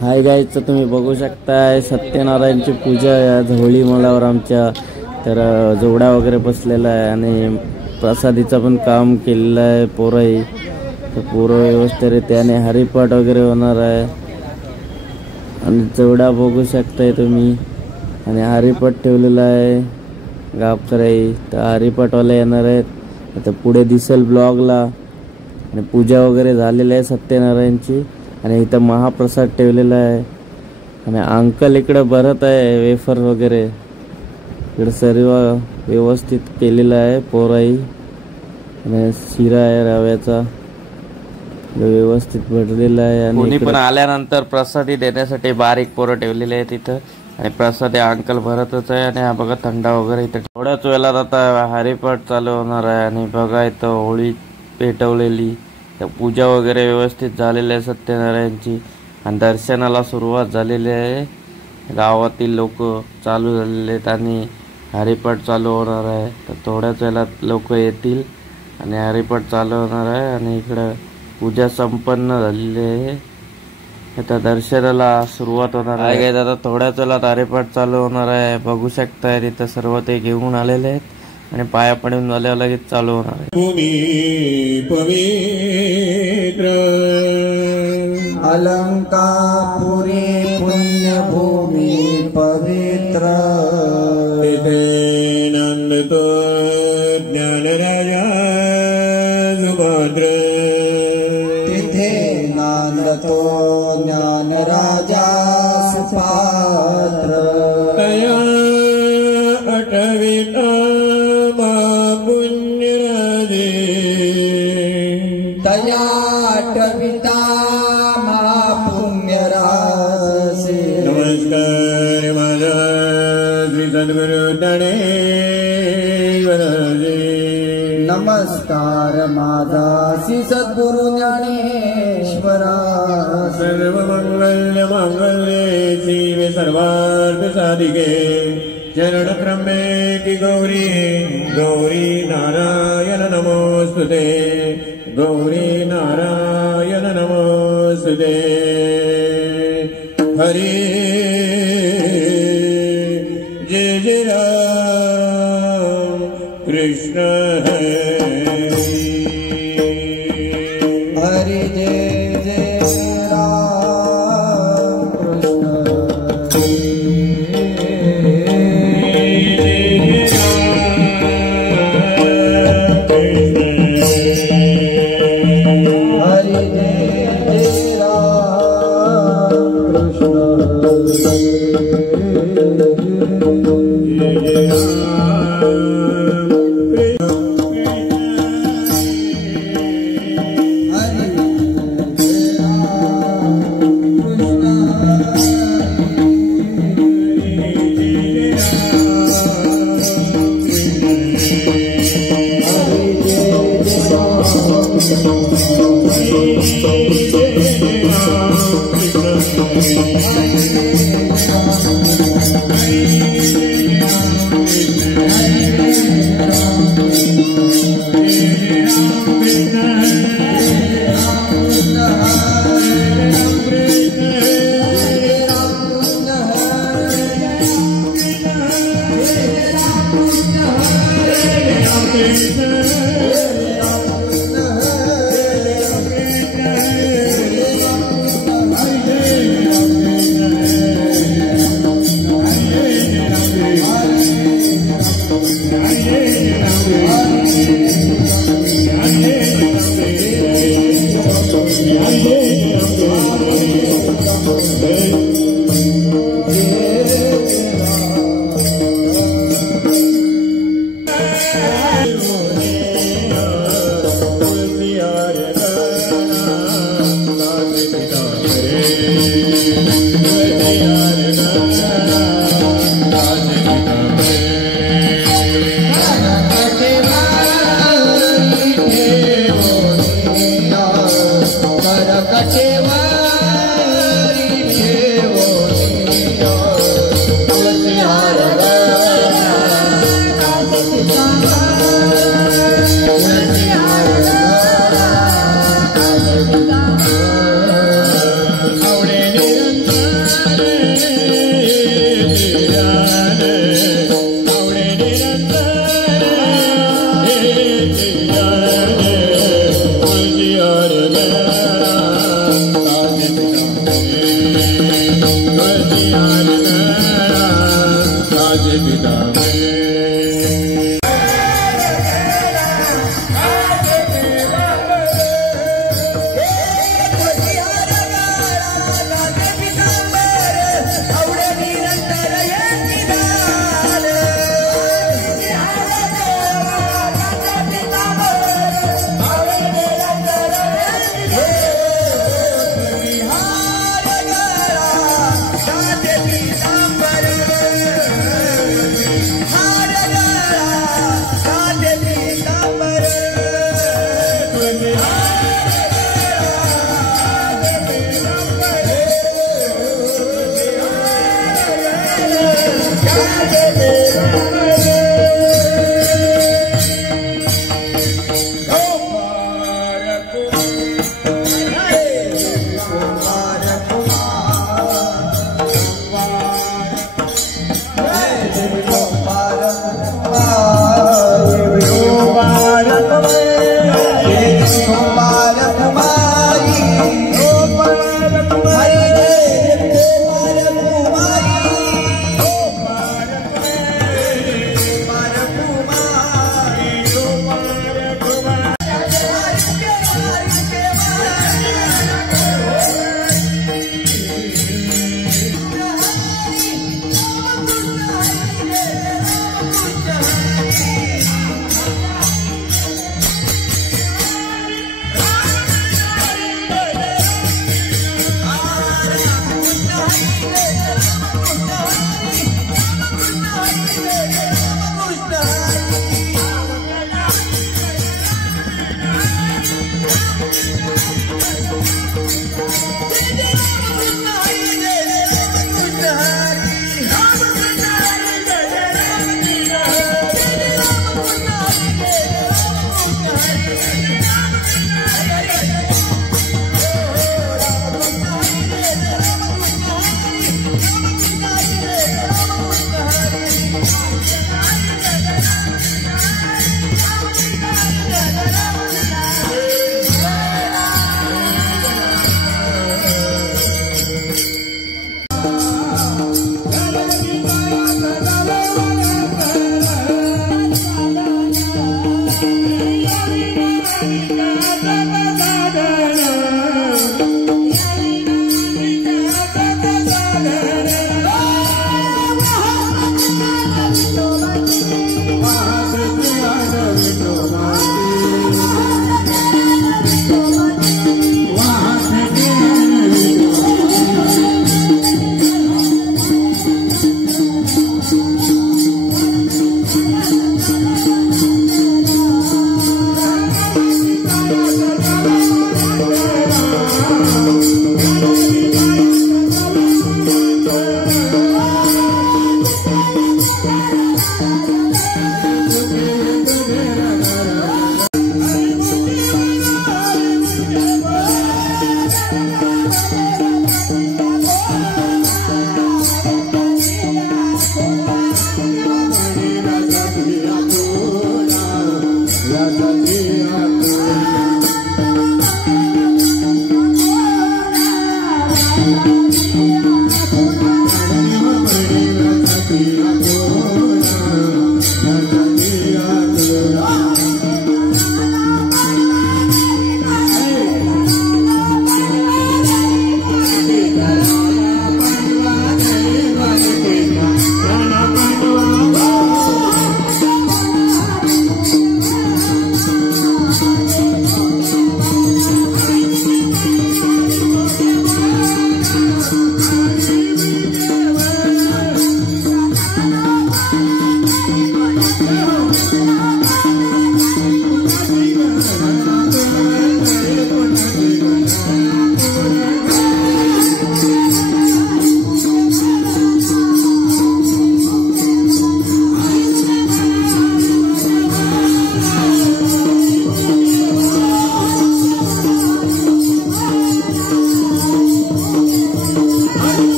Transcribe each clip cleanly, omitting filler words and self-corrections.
Hi guys, तर तुम्ही बघू शकताय सत्यनारायणची पूजा या होळी मलावर आमच्या तर जोडा वगैरे बसलेला आहे आणि प्रसादीचं पण काम केलेलं आहे. पोरंही तर पोरं व्यवस्थितरित्याने हरिपाठ वगैरे होणार आहे आणि जोडा बघू शकताय तुम्ही आणि हरिपाठ ठेवलेला आहे गावकरी. तर हरिपाठवाले येणार आहेत आता पुढे दिसेल ब्लॉगला. आणि पूजा वगैरे झालेली आहे सत्यनारायणची आणि इथं महाप्रसाद ठेवलेला आहे आणि अंकल इकडे भरत आहे वेफर वगैरे. इकडे सर्व व्यवस्थित केलेलं आहे. पोराई आणि शिरा आहे रव्याचा व्यवस्थित भरलेला आहे. आणि कोणी पण आल्यानंतर प्रसादी देण्यासाठी बारीक पोरं ठेवलेले आहे तिथं आणि प्रसाद अंकल भरतच आहे. आणि हा बघा थंडा वगैरे इथं थोड्याच वेळात आता हरिपाठ चालू होणार आहे. आणि बघा इथं होळी पेटवलेली तर पूजा वगैरे व्यवस्थित झालेली आहे सत्यनारायणची आणि दर्शनाला सुरुवात झालेली आहे. गावातील लोक चालू झालेले आहेत आणि हरिपाठ चालू होणार आहे. तर थोड्याच वेळात लोक येतील आणि हरिपाठ चालू होणार आहे. आणि इकडं पूजा संपन्न झालेली आहे. आता दर्शनाला सुरुवात होणार आहे. आता थोड्याच वेळात हरिपाठ चालू होणार आहे. बघू शकताय तिथं सर्व ते घेऊन आलेले आहेत आणि पाया पडून झाल्यावर लगेच चालू होणार आहे. भूमी पवित्र अलंकापुरी पुण्यभूमी पवित्र तिथे नंदतो ज्ञानराजा सुभद्र तिथे नांदतो ज्ञानराजा सुपात्र तया अटविता तयाटविता महापुण्यरासे. नमस्कार माझा श्री सद्गुरु ज्ञानेश्वराजे. नमस्कार माझा श्री सद्गुरु ज्ञानेश्वरा. सर्वमंगल्य मांगल्ये शिवे सर्वार्थ साधिके शरण त्र्यंबके गौरी गौरी नारायण नमोस्तुते. गौरी नारायण नमोस्तुते. हरे जय जय राम कृष्ण हरे. हरे जय जय राम कृष्ण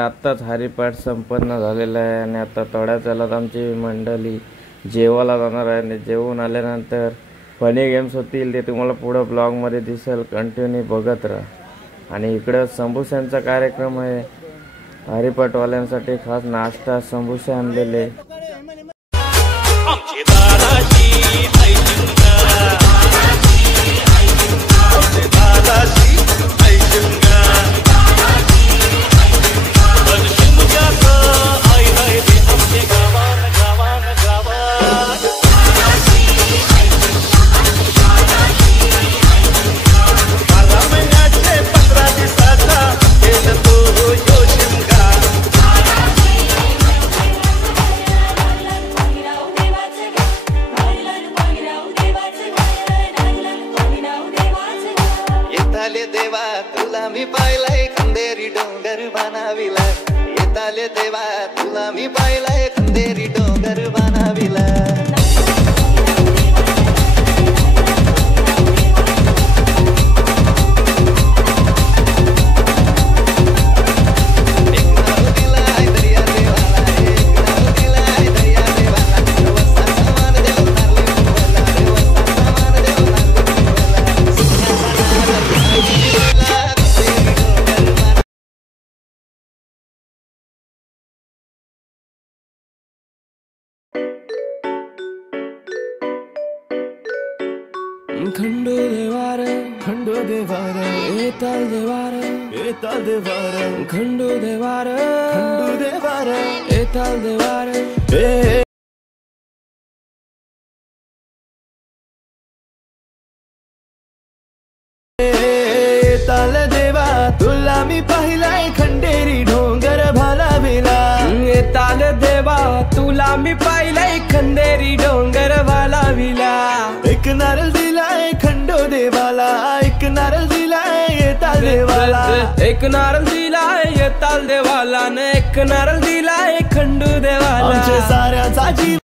आत्ताच हरिपाठ संपन्न झालेला आहे आणि आता थोड्या चालत आमची मंडळी जेवायला जाणार आहे आणि जेवून आल्यानंतर फनी गेम्स होतील, ते तुम्हाला पुढं ब्लॉगमध्ये दिसेल. कंटिन्यू बघत राहा. आणि इकडं संभूशांचा कार्यक्रम आहे. हरिपाठवाल्यांसाठी खास नाश्ता संभूसे आणलेले. देवा तुला मी पाहिलाय खंदेरी डोंगर बनाविला. येताले देवा तुला मी पाहिलाय खंदेरी डोंगर बनाविला. खंडो देवार एताल देवार खंडो देवार एताल देवार एताल देवा तुला मी पाहिलाय खंडेरी डोंगर भालाविला. एताल देवा तुला मी पाहिलाय खंडेरी डोंगर भालाविला. एक नारळ दिलाय खंडो देवाला, एक नारळ दिलाय येताल देवाला. एक नारळ दिलाय येताल देवाला, एक नारळ दिलाय खंडू देवाला. आमच्या साऱ्याचा जीव